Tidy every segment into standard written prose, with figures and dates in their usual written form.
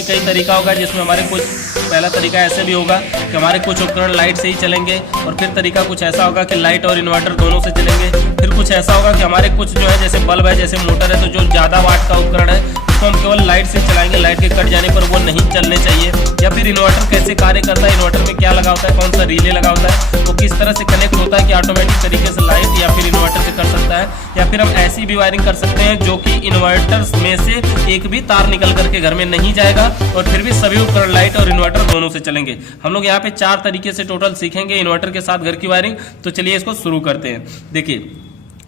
में कई तरीका होगा, जिसमें हमारे कुछ पहला तरीका ऐसे भी होगा कि हमारे कुछ उपकरण लाइट से ही चलेंगे, और फिर तरीका कुछ ऐसा होगा कि लाइट और इन्वर्टर दोनों से चलेंगे। फिर कुछ ऐसा होगा कि हमारे कुछ जो है जैसे बल्ब है, जैसे मोटर है, तो जो ज़्यादा वाट का उपकरण है उसको हम केवल लाइट से चलाएंगे, लाइट के कट जाने पर वो नहीं चलने चाहिए। या फिर इन्वर्टर कैसे कार्य करता है, इन्वर्टर में क्या लगा होता है, कौन सा रिले लगा होता है, वो किस तरह से कनेक्ट होता है कि ऑटोमेटिक तरीके से लाइट या फिर इन्वर्टर से कर सकता है। या फिर हम ऐसी भी वायरिंग कर सकते हैं जो कि इन्वर्टर में से एक भी तार निकल करके घर में नहीं जाएगा और फिर भी सभी उपकरण लाइट और इन्वर्टर दोनों से चलेंगे। हम लोग यहाँ पे 4 तरीके से टोटल सीखेंगे इन्वर्टर के साथ घर की वायरिंग। तो चलिए इसको शुरू करते हैं। देखिए,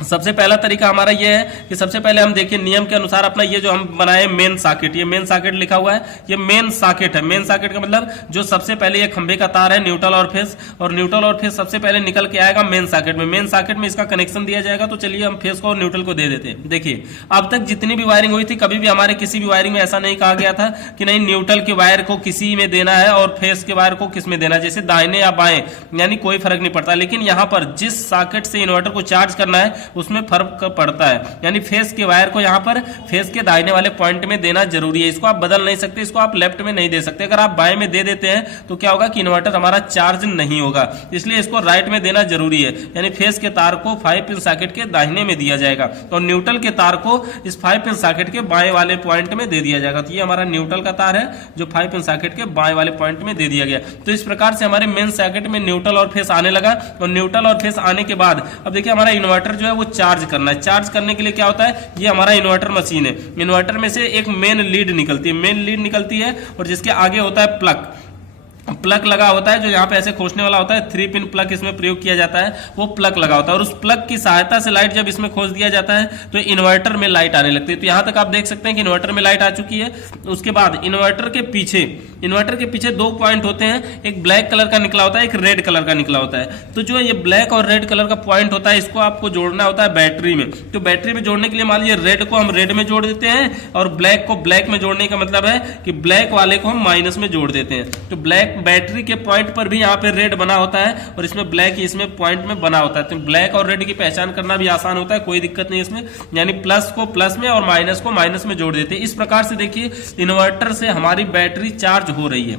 सबसे पहला तरीका हमारा ये है कि सबसे पहले हम देखिए नियम के अनुसार अपना ये जो हम बनाए मेन सॉकेट, ये मेन सॉकेट लिखा हुआ है, ये मेन सॉकेट है। मेन सॉकेट का मतलब जो सबसे पहले ये खंभे का तार है न्यूट्रल और फेस, और न्यूट्रल और फेस सबसे पहले निकल के आएगा मेन सॉकेट में। मेन सॉकेट में इसका कनेक्शन दिया जाएगा। तो चलिए हम फेस को और न्यूट्रल को दे देते हैं। देखिए, अब तक जितनी भी वायरिंग हुई थी, कभी भी हमारे किसी भी वायरिंग में ऐसा नहीं कहा गया था कि नहीं न्यूट्रल के वायर को किसी में देना है और फेस के वायर को किस में देना है, जैसे दाहिने या बाएं, यानी कोई फर्क नहीं पड़ता। लेकिन यहाँ पर जिस सॉकेट से इन्वर्टर को चार्ज करना है उसमें फर्क पड़ता है, यानी फेस के वायर को यहाँ पर फेस के दाहिने वाले पॉइंट में देना जरूरी है। इसको आप बदल नहीं सकते, इसको आप लेफ्ट में नहीं दे सकते। अगर आप बाएं में दे देते हैं तो क्या होगा कि इन्वर्टर हमारा चार्ज नहीं होगा, इसलिए इसको राइट में देना जरूरी है। यानी फेस के तार को 5 पिन सॉकेट के दाहिने में दिया जाएगा और न्यूट्रल के तार को इस 5 पिन सॉकेट के बाएं वाले पॉइंट में दे दिया जाएगा। तो ये हमारा न्यूट्रल का तार है जो 5 पिन सॉकेट के बाएं वाले पॉइंट में दे दिया गया। तो इस प्रकार से हमारे मेन सॉकेट में न्यूट्रल और फेस आने लगा, और न्यूट्रल और फेस आने के बाद अब देखिए हमारा इन्वर्टर जो है वो चार्ज करना है। चार्ज करने के लिए क्या होता है, ये हमारा इन्वर्टर मशीन है। इन्वर्टर में से एक मेन लीड निकलती है, मेन लीड निकलती है, और जिसके आगे होता है प्लग लगा होता है, जो यहाँ पे ऐसे खोसने वाला होता है। 3 पिन प्लग इसमें प्रयोग किया जाता है, वो प्लग लगा होता है, और उस प्लग की सहायता से लाइट जब इसमें खोस दिया जाता है तो इन्वर्टर में लाइट आने लगती है। तो यहाँ तक आप देख सकते हैं कि इन्वर्टर में लाइट आ चुकी है। उसके बाद इन्वर्टर के पीछे 2 पॉइंट होते हैं, एक ब्लैक कलर का निकला होता है, एक रेड कलर का निकला होता है। तो जो ये ब्लैक और रेड कलर का पॉइंट होता है, इसको आपको जोड़ना होता है बैटरी में। तो बैटरी में जोड़ने के लिए मान लीजिए रेड को हम रेड में जोड़ देते हैं, और ब्लैक को ब्लैक में जोड़ने का मतलब है कि ब्लैक वाले को हम माइनस में जोड़ देते हैं। तो ब्लैक बैटरी के पॉइंट पर भी यहाँ पे रेड बना होता है, और इसमें ब्लैक इसमें पॉइंट में बना होता है। तो ब्लैक और रेड की पहचान करना भी आसान होता है, कोई दिक्कत नहीं इसमें। यानी प्लस को प्लस में और माइनस को माइनस में जोड़ देते हैं। इस प्रकार से देखिए इन्वर्टर से हमारी बैटरी चार्ज हो रही है,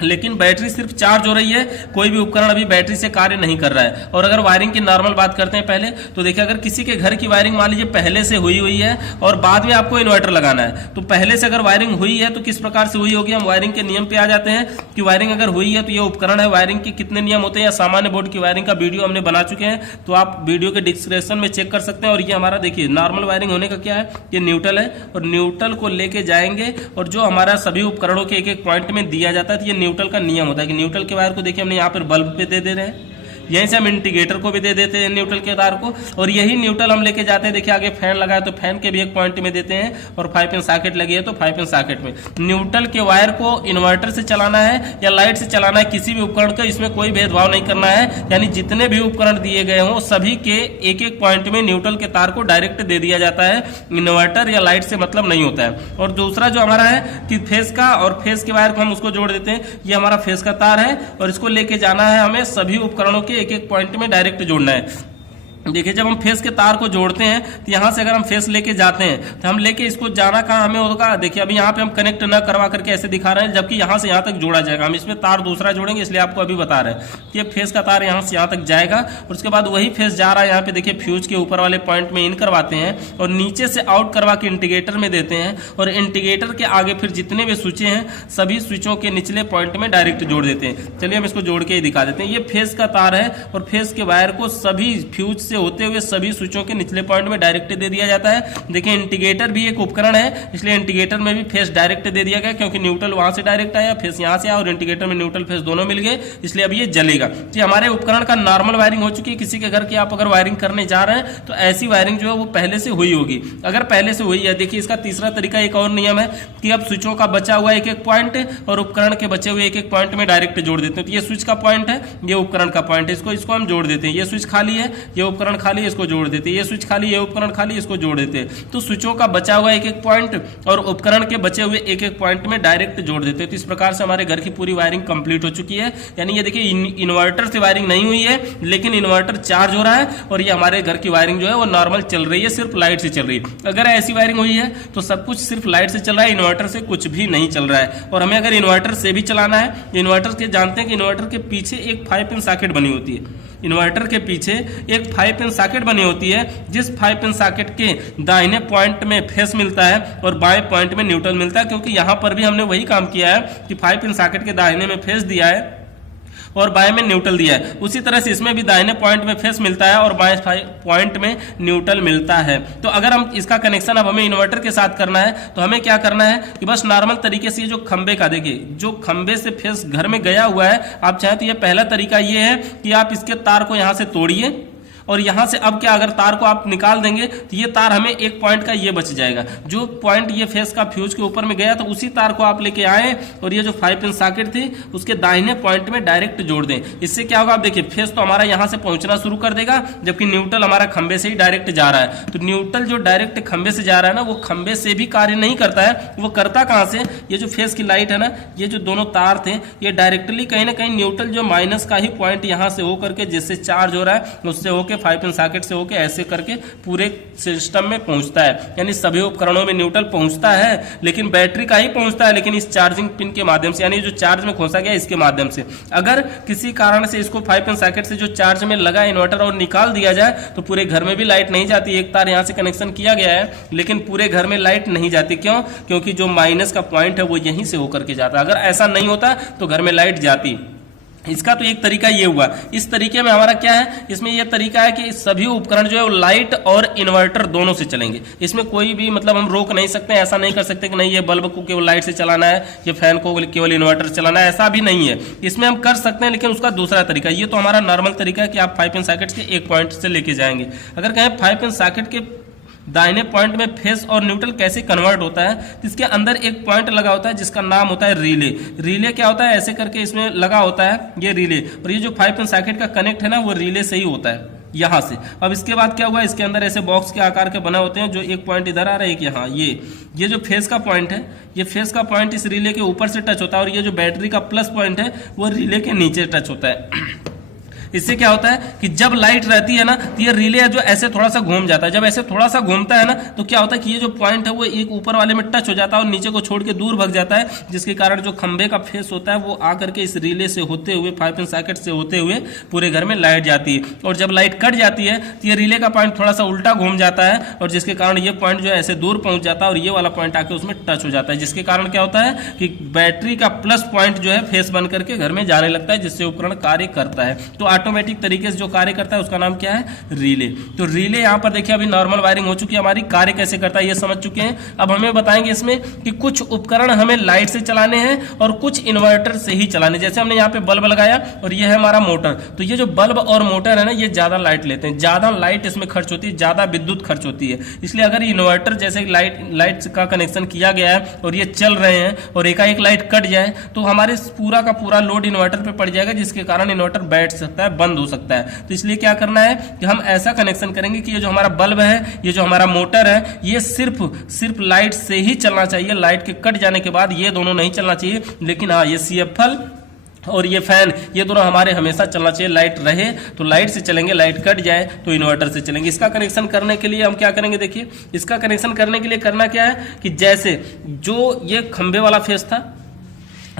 लेकिन बैटरी सिर्फ चार्ज हो रही है, कोई भी उपकरण अभी बैटरी से कार्य नहीं कर रहा है। और अगर वायरिंग की नॉर्मल बात करते हैं पहले, तो देखिए अगर किसी के घर की वायरिंग मान लीजिए पहले से हुई है और बाद में आपको इन्वर्टर लगाना है, तो पहले से अगर वायरिंग हुई है तो किस प्रकार से हुई होगी। हम वायरिंग के नियम पे आ जाते हैं कि वायरिंग अगर हुई है तो ये उपकरण है, वायरिंग के कितने नियम होते हैं, या सामान्य बोर्ड की वायरिंग का वीडियो हमने बना चुके हैं, तो आप वीडियो के डिस्क्रिप्शन में चेक कर सकते हैं। और ये हमारा देखिए नॉर्मल वायरिंग होने का क्या है, ये न्यूट्रल है, और न्यूट्रल को लेके जाएंगे, और जो हमारा सभी उपकरणों के एक पॉइंट में दिया जाता है, तो ये न्यूट्रल का नियम होता है। न्यूट्रल के वायर को देखिए हमने यहाँ पर बल्ब पे दे रहे हैं, यहीं से हम इंडिकेटर को भी दे देते हैं न्यूट्रल के तार को, और यही न्यूट्रल हम लेके जाते हैं। देखिए आगे फैन लगा है तो फैन के भी एक पॉइंट में देते हैं, और 5 पिन सॉकेट लगी है तो 5 पिन सॉकेट में। न्यूट्रल के वायर को इन्वर्टर से चलाना है या लाइट से चलाना है, किसी भी उपकरण का इसमें कोई भेदभाव नहीं करना है। यानी जितने भी उपकरण दिए गए हों सभी के एक पॉइंट में न्यूट्रल के तार को डायरेक्ट दे दिया जाता है, इन्वर्टर या लाइट से मतलब नहीं होता है। और दूसरा जो हमारा है कि फेस का, और फेस के वायर को हम उसको जोड़ देते हैं, ये हमारा फेस का तार है, और इसको लेके जाना है हमें सभी उपकरणों के एक पॉइंट में डायरेक्ट जोड़ना है। देखिए जब हम फेस के तार को जोड़ते हैं तो यहाँ से अगर हम फेस लेके जाते हैं तो हम लेके इसको जाना कहाँ हमें होगा। देखिए अभी यहाँ पे हम कनेक्ट न करवा करके ऐसे दिखा रहे हैं, जबकि यहाँ से यहाँ तक जोड़ा जाएगा। हम इसमें तार दूसरा जोड़ेंगे, इसलिए आपको अभी बता रहे हैं कि ये फेस का तार यहाँ से यहाँ तक जाएगा, और उसके बाद वही फेस जा रहा है यहाँ पे देखिए फ्यूज के ऊपर वाले पॉइंट में इन करवाते हैं, और नीचे से आउट करवा के इंडिकेटर में देते हैं, और इंडिकेटर के आगे फिर जितने भी स्विचें हैं सभी स्विचों के निचले पॉइंट में डायरेक्ट जोड़ देते हैं। चलिए हम इसको जोड़ के ही दिखा देते हैं। ये फेस का तार है, और फेस के वायर को सभी फ्यूज से होते हुए सभी स्विचों के निचले पॉइंट में डायरेक्ट दे दिया जाता है। देखिए इंडिकेटर भी एक उपकरण है, इसलिए इंडिकेटर में भी फेस डायरेक्ट दे दिया गया, क्योंकि न्यूट्रल वहां से डायरेक्ट आया, फेस यहां से आया, और इंडिकेटर में न्यूट्रल फेस दोनों मिल गए, इसलिए अब ये जलेगा। तो हमारे उपकरण का नॉर्मल वायरिंग हो चुकी है। किसी के घर की आप अगर वायरिंग करने जा रहे हैं तो ऐसी वायरिंग जो है वो पहले से हुई होगी। अगर पहले से हुई है, देखिए इसका तीसरा तरीका एक और नियम है कि अब स्विचों का बचा हुआ एक पॉइंट और उपकरण के बचे हुए एक पॉइंट में डायरेक्ट जोड़ देते हैं। तो ये स्विच का पॉइंट है, ये उपकरण का पॉइंट है, इसको हम जोड़ देते हैं। ये स्विच खाली है, ये उपकरण खाली, इसको जोड़ देते, ये स्विच खाली, ये उपकरण खाली, इसको जोड़ देते। तो स्विचों का बचा हुआ एक एक पॉइंट और उपकरण के बचे हुए एक एक पॉइंट में डायरेक्ट जोड़ देते। तो इस प्रकार से हमारे घर की पूरी वायरिंग कंप्लीट हो चुकी है। यानी ये देखिए इन्वर्टर से वायरिंग नहीं हुई है, लेकिन इन्वर्टर चार्ज हो रहा है और ये हमारे घर की वायरिंग जो है वो नॉर्मल चल रही है, सिर्फ लाइट से चल रही है। अगर ऐसी वायरिंग हुई है तो सब कुछ सिर्फ लाइट से चल रहा है, इन्वर्टर से कुछ भी नहीं चल रहा है। और हमें अगर इन्वर्टर से भी चलाना है, इन्वर्टर के जानते हैं कि इन्वर्टर के पीछे एक 5 पिन सॉकेट बनी होती है। इन्वर्टर के पीछे एक 5 पिन सॉकेट बनी होती है, जिस 5 पिन सॉकेट के दाहिने पॉइंट में फेस मिलता है और बाएं पॉइंट में न्यूट्रल मिलता है। क्योंकि यहां पर भी हमने वही काम किया है कि 5 पिन सॉकेट के दाहिने में फेस दिया है और बाएं में न्यूट्रल दिया है। उसी तरह से इसमें भी दाहिने पॉइंट में फेस मिलता है और बाएं पॉइंट में न्यूट्रल मिलता है। तो अगर हम इसका कनेक्शन अब हमें इन्वर्टर के साथ करना है तो हमें क्या करना है कि बस नॉर्मल तरीके से जो खंबे का, देखिए जो खंबे से फेस घर में गया हुआ है, आप चाहे तो ये पहला तरीका ये है कि आप इसके तार को यहां से तोड़िए और यहां से अब क्या, अगर तार को आप निकाल देंगे तो ये तार हमें एक पॉइंट का ये बच जाएगा। जो पॉइंट ये फेस का फ्यूज के ऊपर में गया तो उसी तार को आप लेके आए और ये जो 5 पिन सॉकेट थी उसके दाहिने पॉइंट में डायरेक्ट जोड़ दें। इससे क्या होगा, आप देखिए फेस तो हमारा यहां से पहुंचना शुरू कर देगा, जबकि न्यूट्रल हमारा खंबे से ही डायरेक्ट जा रहा है। तो न्यूट्रल जो डायरेक्ट खंबे से जा रहा है ना, वो खंबे से भी कार्य नहीं करता है। वो करता कहां से, ये जो फेस की लाइट है ना, ये जो दोनों तार थे, ये डायरेक्टली कहीं ना कहीं न्यूट्रल जो माइनस का ही पॉइंट यहां से होकर के जिससे चार्ज हो रहा है उससे होकर 5 पिन सॉकेट से होके ऐसे करके पूरे सिस्टम में पहुंचता है। यानी सभी उपकरणों में न्यूट्रल पहुंचता है, लेकिन बैटरी का ही पहुंचता है, लेकिन इस चार्जिंग पिन के माध्यम से, यानी जो चार्ज में खोसा गया इसके माध्यम से। अगर किसी कारण से इसको 5 पिन सॉकेट से जो चार्ज में लगा इन्वर्टर और निकाल दिया जाए तो पूरे घर में भी लाइट नहीं जाती। एक तार यहां से कनेक्शन किया गया है लेकिन पूरे घर में लाइट नहीं जाती। क्यों? क्योंकि जो माइनस का पॉइंट है वो यहीं से होकर के जाता है। अगर ऐसा नहीं होता तो घर में लाइट जाती। इसका तो एक तरीका ये हुआ। इस तरीके में हमारा क्या है, इसमें यह तरीका है कि सभी उपकरण जो है वो लाइट और इन्वर्टर दोनों से चलेंगे। इसमें कोई भी मतलब हम रोक नहीं सकते, ऐसा नहीं कर सकते कि नहीं ये बल्ब को केवल लाइट से चलाना है, ये फैन को केवल इन्वर्टर से चलाना है, ऐसा भी नहीं है। इसमें हम कर सकते हैं, लेकिन उसका दूसरा तरीका, ये तो हमारा नॉर्मल तरीका है कि आप 5 पिन सॉकेट के एक पॉइंट से लेके जाएंगे। अगर कहें 5 पिन सॉकेट के दाहिने पॉइंट में फेस और न्यूट्रल कैसे कन्वर्ट होता है, तो इसके अंदर एक पॉइंट लगा होता है जिसका नाम होता है रिले। रिले क्या होता है, ऐसे करके इसमें लगा होता है ये रिले, और ये जो 5 पिन सॉकेट का कनेक्ट है ना वो रिले से ही होता है यहां से। अब इसके बाद क्या हुआ, इसके अंदर ऐसे बॉक्स के आकार के बना होते हैं, जो एक पॉइंट इधर आ रहा है, एक यहाँ, ये जो फेस का पॉइंट है, ये फेस का पॉइंट इस रिले के ऊपर से टच होता है और ये जो बैटरी का प्लस पॉइंट है वो रिले के नीचे टच होता है। इससे क्या होता है कि जब लाइट रहती है ना तो ये रिले जो ऐसे थोड़ा सा घूम जाता है। जब ऐसे थोड़ा सा घूमता है ना तो क्या होता है कि ये जो पॉइंट है वो एक ऊपर वाले में टच हो जाता है और नीचे को छोड़ के दूर भाग जाता है, जिसके कारण जो खंबे का फेस होता है वो आकर के इस रिले से होते हुए 5 पिन सॉकेट से होते हुए पूरे घर में लाइट जाती है। और जब लाइट कट जाती है तो ये रिले का पॉइंट थोड़ा सा उल्टा घूम जाता है और जिसके कारण ये पॉइंट जो है ऐसे दूर पहुंच जाता है और ये वाला पॉइंट आके उसमें टच हो जाता है, जिसके कारण क्या होता है कि बैटरी का प्लस पॉइंट जो है फेस बन करके घर में जाने लगता है, जिससे उपकरण कार्य करता है। तो ऑटोमेटिक तरीके से जो कार्य करता है उसका नाम क्या है, रिले। तो रिले यहां पर देखिए अभी नॉर्मल वायरिंग हो चुकी है हमारी, कार्य कैसे करता है ये समझ चुके हैं। अब हमें बताएंगे इसमें कि कुछ उपकरण हमें लाइट से चलाने हैं और कुछ इन्वर्टर से ही चलाने। जैसे हमने यहाँ पे बल्ब लगाया और ये है हमारा मोटर, तो ये जो बल्ब और मोटर है ना ये ज्यादा लाइट लेते हैं, ज्यादा लाइट इसमें खर्च होती है, ज्यादा विद्युत खर्च होती है। इसलिए अगर इन्वर्टर जैसे लाइट का कनेक्शन किया गया है और ये चल रहे हैं और एकाएक लाइट कट जाए तो हमारे पूरा का पूरा लोड इन्वर्टर पे पड़ जाएगा, जिसके कारण इन्वर्टर बैठ सकता है, बंद हो सकता है। तो इसलिए क्या करना है कि हम ऐसा कनेक्शन करेंगे कि ये जो हमारा बल्ब है, ये जो हमारा मोटर है, ये सिर्फ लाइट से ही चलना चाहिए। लाइट के कट जाने के बाद ये दोनों नहीं चलना चाहिए, लेकिन हाँ ये CFL और ये फैन ये दोनों हमारे हमेशा चलना चाहिए। लाइट रहे तो लाइट से चलेंगे, लाइट कट जाए तो इन्वर्टर से चलेंगे। इसका कनेक्शन करने के लिए हम क्या करेंगे, देखिए इसका कनेक्शन करने के लिए करना क्या है कि जैसे जो ये खंबे वाला फेस था,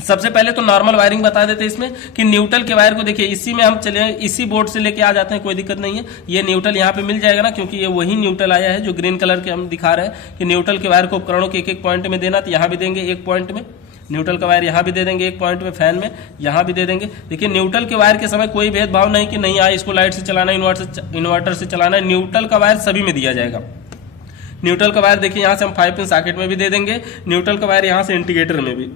सबसे पहले तो नॉर्मल वायरिंग बता देते हैं इसमें कि न्यूट्रल के वायर को देखिए इसी में हम चले, इसी बोर्ड से लेके आ जाते हैं, कोई दिक्कत नहीं है। ये न्यूट्रल यहाँ पे मिल जाएगा ना, क्योंकि ये वही न्यूट्रल आया है जो ग्रीन कलर के हम दिखा रहे हैं कि न्यूट्रल के वायर को उपकरणों के एक एक पॉइंट में देना, तो यहाँ भी देंगे एक पॉइंट में न्यूट्रल का वायर, यहाँ भी दे देंगे एक पॉइंट में, फैन में यहाँ भी दे देंगे। देखिए न्यूट्रल के वायर के समय कोई भेदभाव नहीं कि नहीं आए इसको लाइट से चलाना है, इन्वर्टर से चलाना है। न्यूट्रल का वायर सभी में दिया जाएगा। न्यूट्रल का वायर देखिए यहाँ से हम 5 पिन सॉकेट में भी दे देंगे, न्यूट्रल का वायर यहाँ से इंडिकेटर में भी।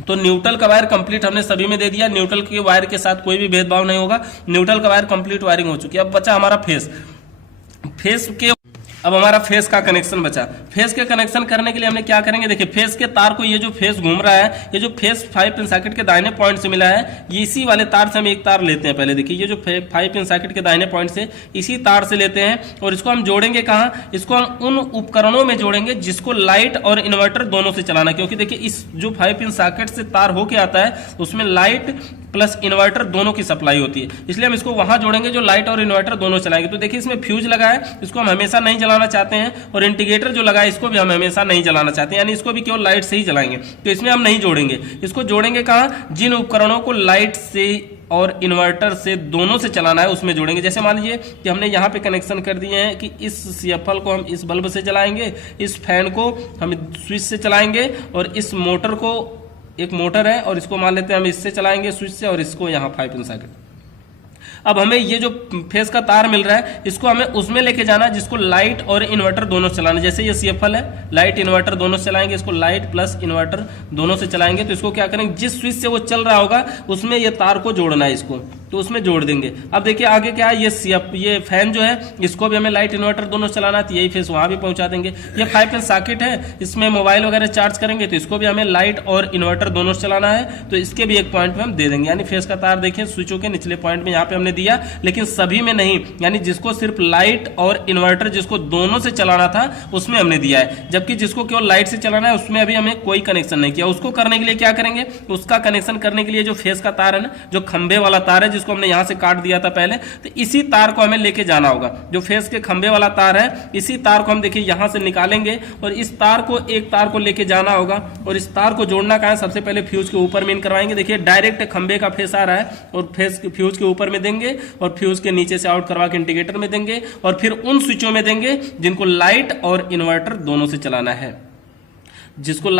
तो न्यूट्रल का वायर कंप्लीट हमने सभी में दे दिया, न्यूट्रल के वायर के साथ कोई भी भेदभाव नहीं होगा। न्यूट्रल का वायर कंप्लीट वायरिंग हो चुकी है। अब बचा हमारा फेस। फेस के अब हमारा फेस का कनेक्शन बचा। फेस के कनेक्शन करने के लिए हमने क्या करेंगे, देखिए फेस के तार को, ये जो फेस घूम रहा है, ये जो फेस 5 पिन सॉकेट के दाहिने पॉइंट से मिला है, ये इसी वाले तार से हम एक तार लेते हैं। पहले देखिए ये जो 5 पिन सॉकेट के दाहिने पॉइंट से इसी तार से लेते हैं और इसको हम जोड़ेंगे कहाँ, इसको हम उन उपकरणों में जोड़ेंगे जिसको लाइट और इन्वर्टर दोनों से चलाना है। क्योंकि देखिए इस जो 5 पिन सॉकेट से तार होके आता है उसमें लाइट प्लस इन्वर्टर दोनों की सप्लाई होती है, इसलिए हम इसको वहां जोड़ेंगे जो लाइट और इन्वर्टर दोनों चलाएंगे। तो देखिए इसमें फ्यूज लगा है, इसको हम हमेशा नहीं जलाना चाहते हैं, और इंडिकेटर जो लगा है इसको भी हम हमेशा नहीं जलाना चाहते हैं, यानी इसको भी केवल लाइट से ही जलाएंगे। तो इसमें हम नहीं जोड़ेंगे, इसको जोड़ेंगे कहाँ, जिन उपकरणों को लाइट से और इन्वर्टर से दोनों से चलाना है उसमें जोड़ेंगे। जैसे मान लीजिए कि हमने यहाँ पे कनेक्शन कर दिए हैं कि इस CFL को हम इस बल्ब से जलाएंगे, इस फैन को हम स्विच से चलाएंगे, और इस मोटर को, एक मोटर है और इसको मान लेते हैं हम इससे चलाएंगे स्विच से, और इसको यहाँ 5 पिन सॉकेट। अब हमें ये जो फेस का तार मिल रहा है इसको हमें उसमें लेके जाना जिसको लाइट और इन्वर्टर दोनों चलाना। जैसे ये CFL है, लाइट इन्वर्टर दोनों से चलाएंगे, इसको लाइट प्लस इन्वर्टर दोनों से चलाएंगे। तो इसको क्या करेंगे, जिस स्विच से वो चल रहा होगा उसमें ये तार को जोड़ना है, इसको तो उसमें जोड़ देंगे। अब देखिए आगे क्या है, ये फैन जो है इसको भी हमें लाइट इन्वर्टर दोनों चलाना है, तो यही फेस वहां भी पहुंचा देंगे। ये 5 पिन सॉकेट है, इसमें मोबाइल वगैरह चार्ज करेंगे तो इसको भी हमें लाइट और इन्वर्टर दोनों से चलाना है, तो इसके भी एक पॉइंट पे हम दे देंगे। यानी फेस का तार देखिए स्विचों के निचले पॉइंट में यहाँ पे हमने दिया, लेकिन सभी में नहीं, यानी जिसको सिर्फ लाइट और इन्वर्टर जिसको दोनों से चलाना था उसमें हमने दिया है, जबकि जिसको केवल लाइट से चलाना है उसमें अभी हमें कोई कनेक्शन नहीं किया। उसको करने के लिए क्या करेंगे, उसका कनेक्शन करने के लिए जो फेस का तार है ना, जो खंबे वाला तार है जिसको हमने यहां से काट दिया था पहले, तो इसी तार को हमें लेके जाना होगा। जो फेस के खंबे वाला तार है इसी तार को हम देखिए यहां से निकालेंगे और इस तार को, एक तार को लेके जाना होगा, और इस तार को जोड़ना कहां है, सबसे पहले फ्यूज के ऊपर में इन करवाएंगे। देखिए डायरेक्ट खंबे का फेस आ रहा है और फेस फ्यूज के ऊपर में देंगे, और फ्यूज के नीचे से आउट करवा के इंडिकेटर में देंगे, और फिर उन स्विचों में देंगे जिनको लाइट और इन्वर्टर दोनों से चलाना है। जिसको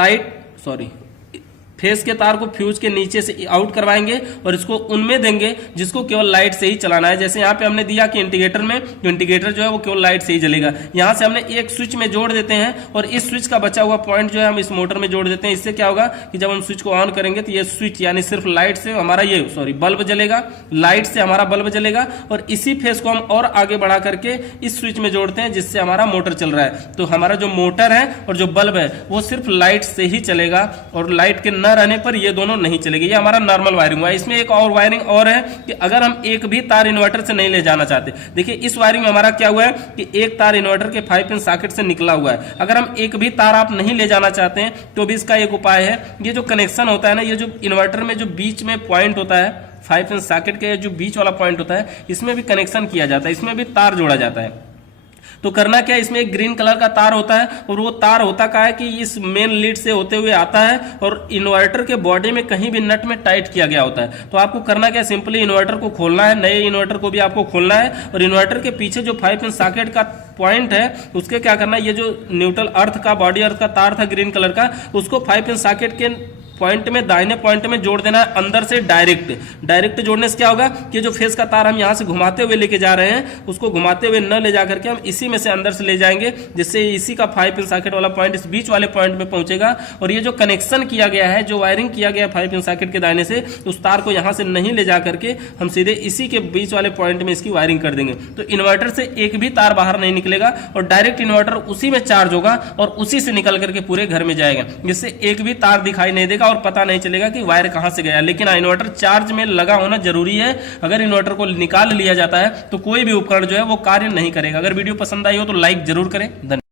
फेस के तार को फ्यूज के नीचे से आउट करवाएंगे और इसको उनमें देंगे जिसको केवल लाइट से ही चलाना है। जैसे यहाँ पे हमने दिया कि इंडिकेटर में, तो इंडिकेटर जो है वो केवल लाइट से ही जलेगा। यहाँ से हमने एक स्विच में जोड़ देते हैं और इस स्विच का बचा हुआ पॉइंट जो है हम इस मोटर में जोड़ देते हैं। इससे क्या होगा कि जब हम स्विच को ऑन करेंगे तो ये स्विच यानी सिर्फ लाइट से हमारा बल्ब जलेगा, लाइट से हमारा बल्ब जलेगा, और इसी फेस को हम और आगे बढ़ा करके इस स्विच में जोड़ते हैं जिससे हमारा मोटर चल रहा है। तो हमारा जो मोटर है और जो बल्ब है वो सिर्फ लाइट से ही चलेगा, और लाइट के न रहने पर ये दोनों नहीं चलेगी। ये हमारा नॉर्मल वायरिंग हुआ है। इसमें एक और वायरिंग और है कि अगर हम एक भी तार इन्वर्टर से नहीं ले जाना चाहते, देखिए इस वायरिंग में हमारा क्या हुआ है कि एक तार इन्वर्टर के 5 पिन सॉकेट से निकला हुआ है। अगर हम एक भी तार आप नहीं ले जाना चाहते हैं तो भी इसका एक उपाय है, ये जो कनेक्शन होता है ना, ये जो इन्वर्टर में जो बीच में पॉइंट होता है 5 पिन सॉकेट के जो बीच वाला पॉइंट होता है, इसमें भी कनेक्शन किया जाता है, इसमें भी तार जोड़ा जाता है। तो करना क्या है, इसमें एक ग्रीन कलर का तार होता है, और वो तार होता क्या है कि इस मेन लीड से होते हुए आता है और इन्वर्टर के बॉडी में कहीं भी नट में टाइट किया गया होता है। तो आपको करना क्या है, सिंपली इन्वर्टर को खोलना है, नए इन्वर्टर को भी आपको खोलना है, और इन्वर्टर के पीछे जो 5 पिन सॉकेट का पॉइंट है उसके क्या करना है, ये जो न्यूट्रल अर्थ का, बॉडी अर्थ का तार था ग्रीन कलर का, उसको 5 पिन सॉकेट के पॉइंट में, दाहिने पॉइंट में जोड़ देना है अंदर से डायरेक्ट जोड़ने से क्या होगा कि जो फेस का तार हम यहां से घुमाते हुए लेके जा रहे हैं उसको घुमाते हुए न ले जाकर के हम इसी में से अंदर से ले जाएंगे, जिससे इसी का 5 पिन सॉकेट वाला पॉइंट इस बीच वाले पॉइंट में पहुंचेगा। और ये जो कनेक्शन किया गया है, जो वायरिंग किया गया 5 पिन सॉकेट के दाहिने से, उस तार को यहां से नहीं ले जाकर के हम सीधे इसी के बीच वाले पॉइंट में इसकी वायरिंग कर देंगे। तो इन्वर्टर से एक भी तार बाहर नहीं निकलेगा और डायरेक्ट इन्वर्टर उसी में चार्ज होगा और उसी से निकल करके पूरे घर में जाएगा, जिससे एक भी तार दिखाई नहीं देगा और पता नहीं चलेगा कि वायर कहां से गया। लेकिन इन्वर्टर चार्ज में लगा होना जरूरी है। अगर इन्वर्टर को निकाल लिया जाता है तो कोई भी उपकरण जो है वो कार्य नहीं करेगा। अगर वीडियो पसंद आई हो तो लाइक जरूर करें। धन्यवाद।